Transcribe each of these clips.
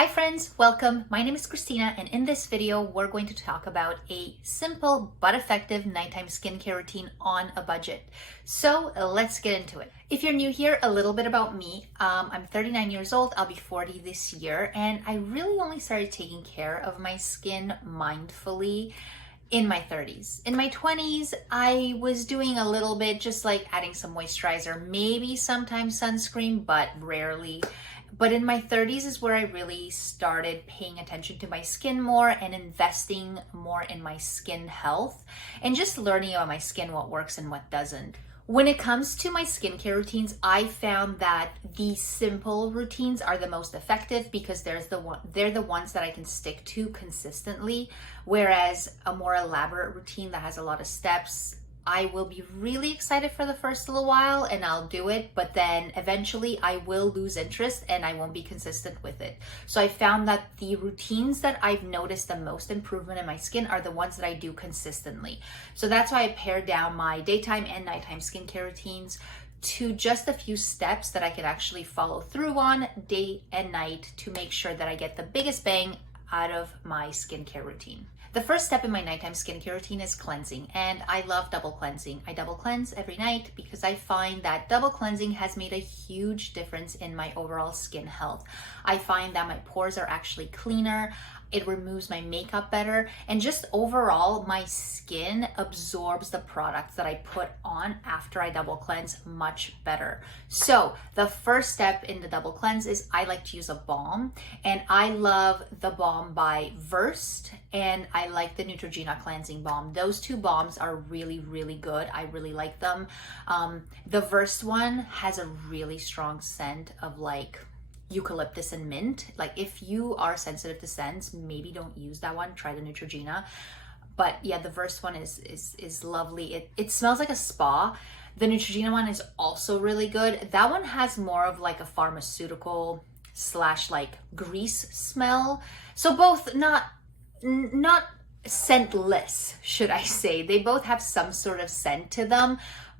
Hi friends, welcome. My name is Cristina, and in this video, we're going to talk about a simple but effective nighttime skincare routine on a budget. So let's get into it. If you're new here, a little bit about me. I'm 39 years old, I'll be 40 this year, and I really only started taking care of my skin mindfully in my 30s. In my 20s, I was doing a little bit, just like adding some moisturizer, maybe sometimes sunscreen, but rarely. But in my 30s is where I really started paying attention to my skin more and investing more in my skin health and just learning about my skin, what works and what doesn't. When it comes to my skincare routines, I found that the simple routines are the most effective because they're the ones that I can stick to consistently, whereas a more elaborate routine that has a lot of steps, I will be really excited for the first little while and I'll do it, but then eventually I will lose interest and I won't be consistent with it. So I found that the routines that I've noticed the most improvement in my skin are the ones that I do consistently. So that's why I pared down my daytime and nighttime skincare routines to just a few steps that I could actually follow through on day and night to make sure that I get the biggest bang out of my skincare routine. The first step in my nighttime skincare routine is cleansing, and I love double cleansing. I double cleanse every night because I find that double cleansing has made a huge difference in my overall skin health. I find that my pores are actually cleaner, it removes my makeup better, and just overall my skin absorbs the products that I put on after I double cleanse much better. So the first step in the double cleanse is I like to use a balm, and I love the balm by Versed, and I like the Neutrogena cleansing balm. Those two balms are really, really good. I really like them. The Versed one has a really strong scent of like eucalyptus and mint. Like if you are sensitive to scents, maybe don't use that one, try the Neutrogena. But yeah, the Versed one is lovely. It smells like a spa. The Neutrogena one is also really good. That one has more of like a pharmaceutical slash like grease smell. So both not scentless, should I say. They both have some sort of scent to them,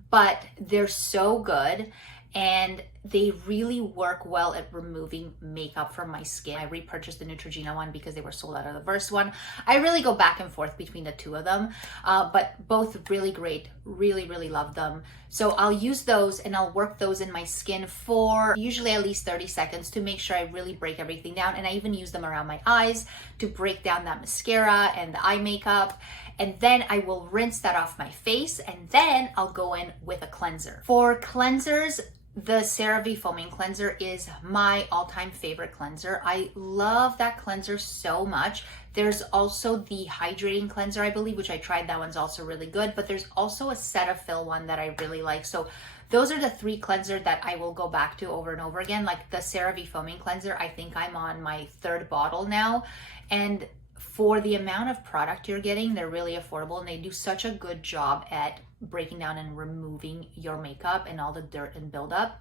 but they're so good. And they really work well at removing makeup from my skin. I repurchased the Neutrogena one because they were sold out of the Versed one. I really go back and forth between the two of them, but both really great. Really, really love them. So I'll use those and I'll work those in my skin for usually at least 30 seconds to make sure I really break everything down. And I even use them around my eyes to break down that mascara and the eye makeup. And then I will rinse that off my face, and then I'll go in with a cleanser. For cleansers, the CeraVe Foaming Cleanser is my all-time favorite cleanser. I love that cleanser so much. There's also the Hydrating Cleanser, I believe, which I tried. That one's also really good, but there's also a Cetaphil one that I really like. So those are the three cleansers that I will go back to over and over again. Like the CeraVe Foaming Cleanser, I think I'm on my third bottle now. And for the amount of product you're getting, they're really affordable, and they do such a good job at breaking down and removing your makeup and all the dirt and buildup.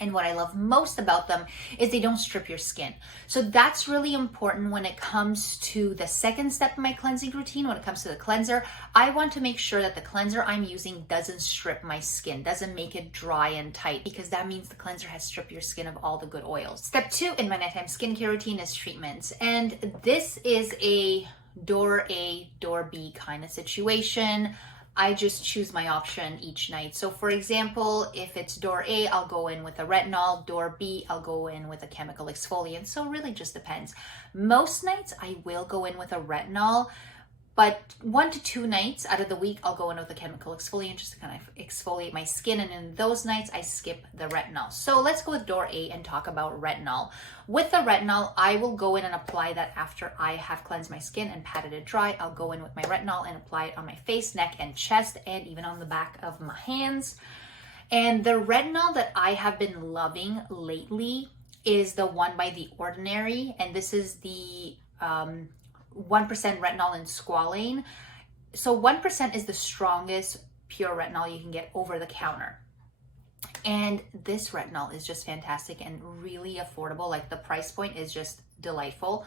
And what I love most about them is they don't strip your skin. So that's really important when it comes to the second step in my cleansing routine. When it comes to the cleanser, I want to make sure that the cleanser I'm using doesn't strip my skin, doesn't make it dry and tight, because that means the cleanser has stripped your skin of all the good oils. Step 2 in my nighttime skincare routine is treatments. And this is a door A, door B kind of situation. I just choose my option each night. So for example, if it's door A, I'll go in with a retinol. Door B, I'll go in with a chemical exfoliant. So it really just depends. Most nights I will go in with a retinol, but 1 to 2 nights out of the week, I'll go in with a chemical exfoliant just to kind of exfoliate my skin. And in those nights, I skip the retinol. So let's go with door A and talk about retinol. With the retinol, I will go in and apply that after I have cleansed my skin and patted it dry. I'll go in with my retinol and apply it on my face, neck, and chest, and even on the back of my hands. And the retinol that I have been loving lately is the one by The Ordinary. And this is the 1% retinol and squalane. So 1% is the strongest pure retinol you can get over the counter. And this retinol is just fantastic and really affordable. Like the price point is just delightful.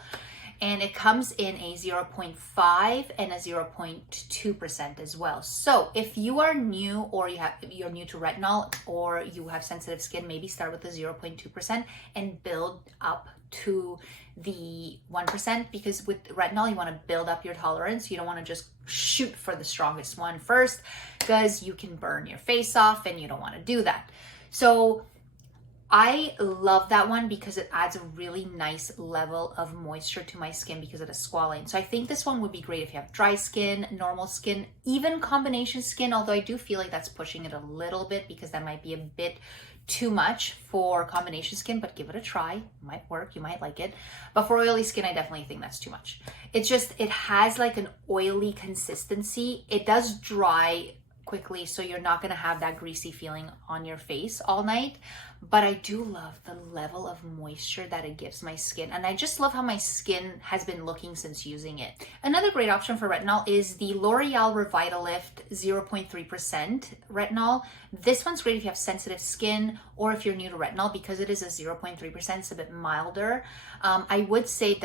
and it comes in a 0.5 and a 0.2% as well. So if you are new, or you're new to retinol, or you have sensitive skin, maybe start with the 0.2% and build up to the 1%, because with retinol you want to build up your tolerance. You don't want to just shoot for the strongest one first, because you can burn your face off and you don't want to do that. So I love that one because it adds a really nice level of moisture to my skin because of the squalane. So I think this one would be great if you have dry skin, normal skin, even combination skin, although I do feel like that's pushing it a little bit because that might be a bit too much for combination skin, but give it a try. It might work, you might like it. But for oily skin, I definitely think that's too much. It's just, it has like an oily consistency. It does dry quickly, so you're not going to have that greasy feeling on your face all night, but I do love the level of moisture that it gives my skin, and I just love how my skin has been looking since using it. Another great option for retinol is the L'Oreal Revitalift 0.3% retinol. This one's great if you have sensitive skin or if you're new to retinol, because it is a 0.3%, it's a bit milder. I would say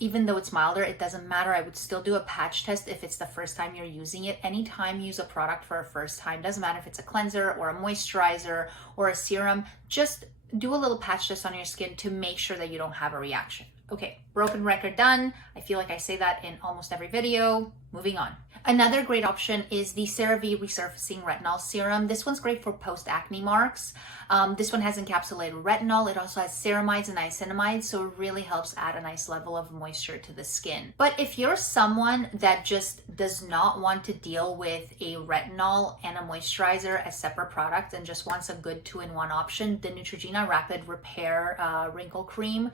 even though it's milder, it doesn't matter. I would still do a patch test if it's the first time you're using it. Anytime you use a product for a first time, doesn't matter if it's a cleanser or a moisturizer or a serum, just do a little patch test on your skin to make sure that you don't have a reaction. Okay, broken record done. I feel like I say that in almost every video. Moving on. Another great option is the CeraVe Resurfacing Retinol Serum. This one's great for post-acne marks. This one has encapsulated retinol. It also has ceramides and niacinamides, so it really helps add a nice level of moisture to the skin. But if you're someone that just does not want to deal with a retinol and a moisturizer as separate products and just wants a good two-in-one option, the Neutrogena Rapid Repair Wrinkle Cream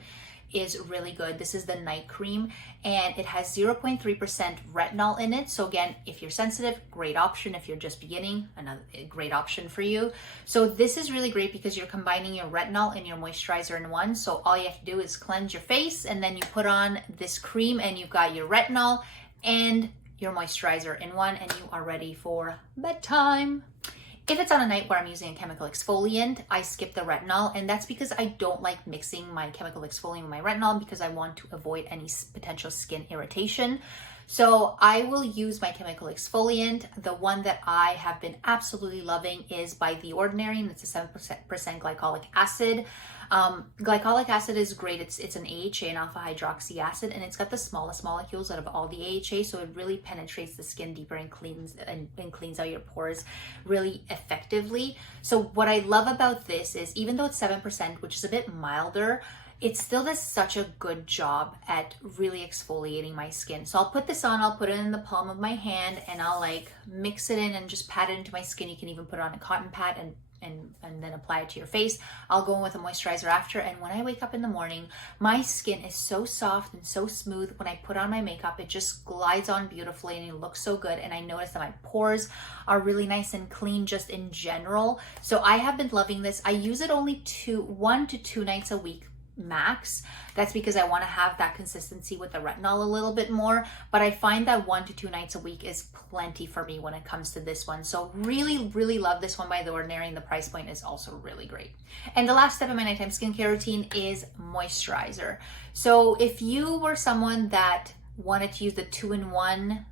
is really good. This is the night cream, and it has 0.3% retinol in it. So again, if you're sensitive, great option. If you're just beginning, another great option for you. So this is really great because you're combining your retinol and your moisturizer in one. So all you have to do is cleanse your face, and then you put on this cream, and you've got your retinol and your moisturizer in one, and you are ready for bedtime. If it's on a night where I'm using a chemical exfoliant, I skip the retinol, and that's because I don't like mixing my chemical exfoliant with my retinol because I want to avoid any potential skin irritation. So I will use my chemical exfoliant. The one that I have been absolutely loving is by The Ordinary, and it's a 7% glycolic acid. Glycolic acid is great. It's an AHA, an alpha hydroxy acid, and it's got the smallest molecules out of all the AHA, so it really penetrates the skin deeper and cleans out your pores really effectively. So what I love about this is, even though it's 7%, which is a bit milder, it still does such a good job at really exfoliating my skin. So I'll put this on, I'll put it in the palm of my hand, and I'll like mix it in and just pat it into my skin. You can even put it on a cotton pad and then apply it to your face. I'll go in with a moisturizer after, and when I wake up in the morning, my skin is so soft and so smooth. When I put on my makeup, it just glides on beautifully and it looks so good, and I notice that my pores are really nice and clean just in general. So I have been loving this. I use it only 1 to 2 nights a week max. That's because I want to have that consistency with the retinol a little bit more, but I find that 1 to 2 nights a week is plenty for me when it comes to this one. So really love this one by The Ordinary, and the price point is also really great. And the last step in my nighttime skincare routine is moisturizer. So if you were someone that wanted to use the 2-in-1,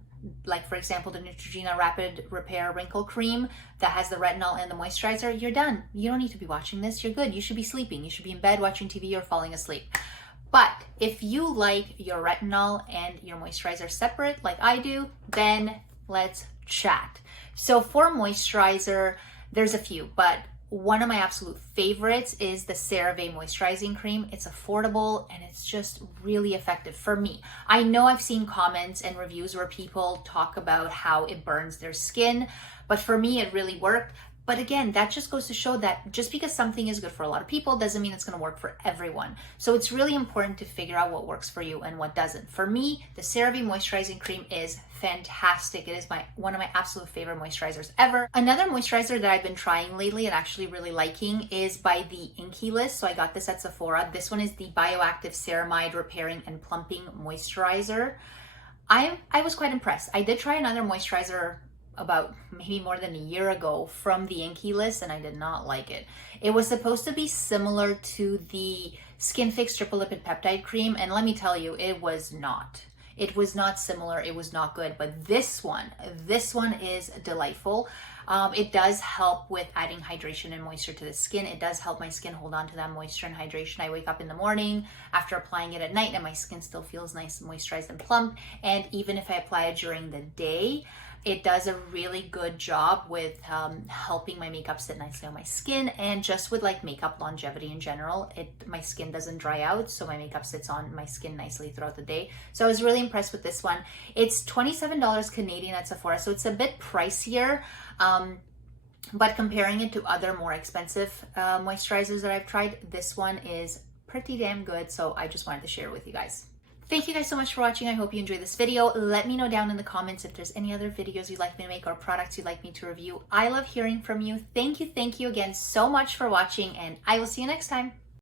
like for example the Neutrogena Rapid Repair Wrinkle Cream that has the retinol and the moisturizer, you're done. You don't need to be watching this. You're good. You should be sleeping. You should be in bed watching TV or falling asleep. But if you like your retinol and your moisturizer separate like I do, then let's chat. So for moisturizer, there's a few, but one of my absolute favorites is the CeraVe Moisturizing Cream. It's affordable and it's just really effective for me. I know I've seen comments and reviews where people talk about how it burns their skin, but for me it really worked. But again, that just goes to show that just because something is good for a lot of people doesn't mean it's going to work for everyone. So it's really important to figure out what works for you and what doesn't. For me, the CeraVe Moisturizing Cream is fantastic. It is one of my absolute favorite moisturizers ever. Another moisturizer that I've been trying lately and actually really liking is by the Inkey List. So I got this at Sephora. This one is the Bioactive Ceramide Repairing and Plumping Moisturizer. I was quite impressed. I did try another moisturizer about maybe more than a year ago from the Inkey List, and I did not like it. It was supposed to be similar to the Skin Fix Triple Lipid Peptide Cream, and let me tell you, it was not. It was not similar, it was not good, but this one is delightful. It does help with adding hydration and moisture to the skin. It does help my skin hold on to that moisture and hydration. I wake up in the morning after applying it at night and my skin still feels nice and moisturized and plump. And even if I apply it during the day, it does a really good job with helping my makeup sit nicely on my skin, and just with like makeup longevity in general. My skin doesn't dry out, so my makeup sits on my skin nicely throughout the day. So I was really impressed with this one. It's $27 Canadian at Sephora, so it's a bit pricier. But comparing it to other more expensive moisturizers that I've tried, this one is pretty damn good. So I just wanted to share it with you guys. Thank you guys so much for watching. I hope you enjoyed this video. Let me know down in the comments if there's any other videos you'd like me to make or products you'd like me to review. I love hearing from you. Thank you again so much for watching, and I will see you next time.